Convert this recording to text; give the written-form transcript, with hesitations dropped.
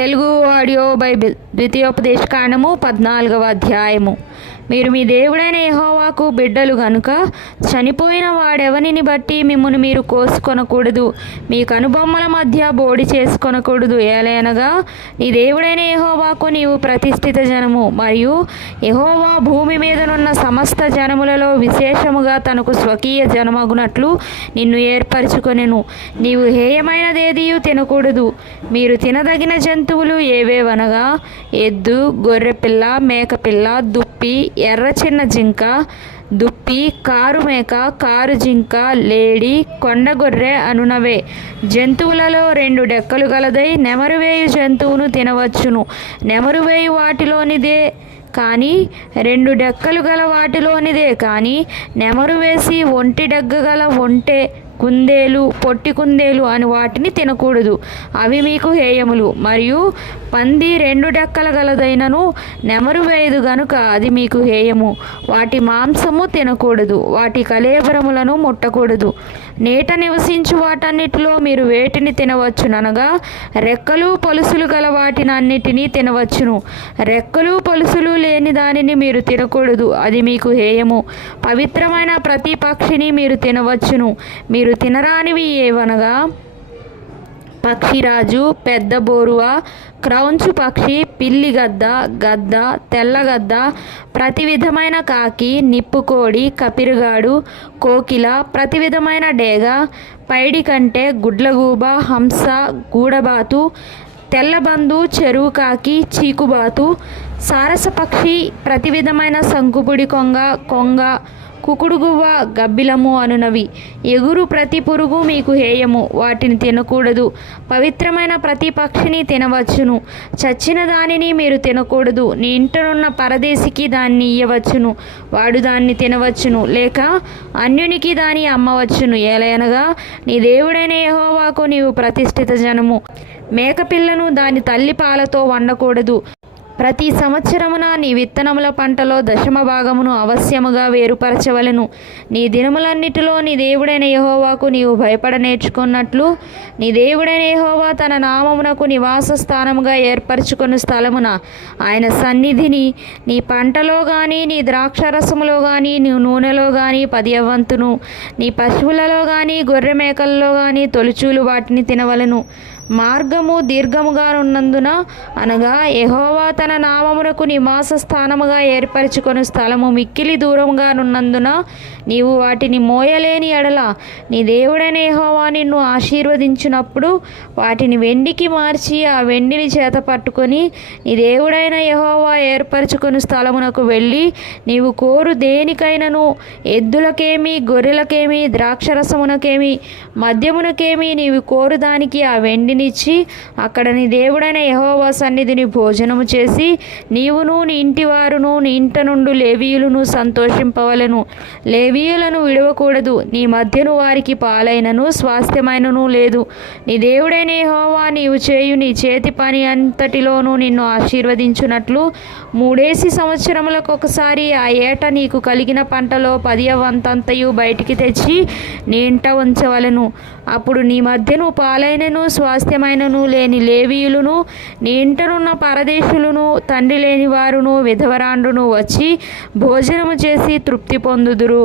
Telugu audio Bible ద్వితీయోపదేశకాండము 14వ అధ్యాయము. మీరు మీ దేవుడైన యెహోవాకు బిడ్డలు గనుక చనిపోయిన వాడెవనిని బట్టి మిమ్మును మీరు కోసుకొనకూడదు, మీ కనుబొమ్మల మధ్య బోడి చేసుకొనకూడదు. ఏలయనగా నీ దేవుడైన యెహోవాకు నీవు ప్రతిష్ఠిత జనము, మరియు యెహోవా భూమి మీదనున్న సమస్త జనములలో విశేషముగా తనకు స్వకీయ జనమగునట్లు నిన్ను ఏర్పరచుకొనెను. నీవు హేయమైనదేదియు తినకూడదు. మీరు తినదగిన జంతువులు ఏవేవనగా ఎద్దు, గొర్రెపిల్ల, మేకపిల్ల, దుప్పి, ఎర్ర చిన్న జింక, దుప్పి, కారు మేక, కారు జింక, లేడి, కొండగొర్రె అనునవే. జంతువులలో 2 డెక్కలు గలదై నెమరువేయు జంతువును తినవచ్చును. నెమరువేయు వాటిలోనిదే కానీ 2 డెక్కలు గల వాటిలోనిదే కానీ నెమరు వేసి ఒంటి డెగ్గ గల ఒంటె, కుందేలు, పొట్టి కుందేలు అని వాటిని తినకూడదు, అవి మీకు హేయములు. మరియు పంది 2 డెక్కల గలదైనను నెమరు వేయదు గనుక అది మీకు హేయము. వాటి మాంసము తినకూడదు, వాటి కళేబరములను ముట్టకూడదు. నీట నివసించు వాటన్నిటిలో మీరు వేటిని తినవచ్చుననగా రెక్కలు పొలుసులు గల వాటినన్నిటినీ తినవచ్చును. రెక్కలు పొలుసులు లేని దానిని మీరు తినకూడదు, అది మీకు హేయము. పవిత్రమైన ప్రతి పక్షిని మీరు తినవచ్చును. మీరు తినరానివి ఏవనగా పక్షిరాజు, పెద్ద బోరువ, క్రౌంచు పక్షి, పిల్లి గద్ద, గద్ద, తెల్లగద్ద, ప్రతి విధమైన కాకి, నిప్పుకోడి, కపిరుగాడు, కోకిల, ప్రతి విధమైన డేగ, పైడి కంటే, గుడ్లగూబ, హంస, గూడబాతు, తెల్లబందు, చెరువు కాకి, చీకుబాతు, సారసపక్షి, ప్రతి విధమైన శంకుపుడి కొంగ, కుకుడుగువ్వ, గబ్బిలము అనునవి. ఎగురు ప్రతి పురుగు మీకు హేయము, వాటిని తినకూడదు. పవిత్రమైన ప్రతి పక్షిని తినవచ్చును. చచ్చిన దానిని మీరు తినకూడదు. నీ ఇంటనున్న పరదేశికి దాన్ని ఇయ్యవచ్చును, వాడు దాన్ని తినవచ్చును, లేక అన్యునికి దాన్ని అమ్మవచ్చును. ఏలయనగా నీ దేవుడైన యెహోవాకు నీవు ప్రతిష్ఠిత జనము. మేకపిల్లను దాని తల్లి పాలతో వండకూడదు. ప్రతి సంవత్సరమున నీ విత్తనముల పంటలో 10వ భాగమును అవశ్యముగా వేరుపరచవలెను. నీ దినములన్నిటిలో నీ దేవుడైన యెహోవాకు నీవు భయపడ నేర్చుకున్నట్లు నీ దేవుడైన యెహోవా తన నామమునకు నివాస స్థానముగా ఏర్పరచుకున్న స్థలమున ఆయన సన్నిధిని నీ పంటలో కానీ, నీ ద్రాక్షరసములో కానీ, నీ నూనెలో కానీ 10వ వంతును, నీ పశువులలో కానీ, గొర్రె మేకలలో కానీ తొలిచూలు వాటిని తినవలెను. మార్గము దీర్ఘముగా ఉన్నందున అనగా యెహోవా తన నామమునకు నివాస స్థానముగా ఏర్పరచుకొని స్థలము మిక్కిలి దూరంగా నున్నందున నీవు వాటిని మోయలేని ఎడల నీ దేవుడైన యెహోవా నిన్ను ఆశీర్వదించినప్పుడు వాటిని వెండికి మార్చి ఆ వెండిని చేత పట్టుకొని నీ దేవుడైన యెహోవా ఏర్పరచుకొని స్థలమునకు వెళ్ళి నీవు కోరు దేనికైనను, ఎద్దులకేమి, గొర్రెలకేమి, ద్రాక్షరసమునకేమి, మద్యమునకేమి నీవు కోరు దానికి ఆ వెండిని ఇచ్చి అక్కడ నీ దేవుడైన యెహోవా సన్నిధిని భోజనము చేసి నీవును నీ ఇంటి వారును నీ ఇంట నుండి లేవీయులను సంతోషింపవలెను. లేవీయులను విడవకూడదు. నీ మధ్యను వారికి పాలైనను స్వాస్థ్యమైనను లేదు. నీ దేవుడైన యెహోవా నీవు చేయు నీ చేతి పని అంతటిలోనూ నిన్ను ఆశీర్వదించున్నట్లు 3 సంవత్సరములకు ఒకసారి ఆ ఏట నీకు కలిగిన పంటలో 10వ వంతంతయు బయటికి తెచ్చి నీ ఇంట ఉంచవలెను. అప్పుడు నీ మధ్యను పాలైనను స్వాస్థ్యమైనను లేని లేవీయులను, నీ ఇంటనున్న పరదేశులను, తండ్రి లేని వారును, విధవరాండ్రును వచ్చి భోజనము చేసి తృప్తి పొందుదురు.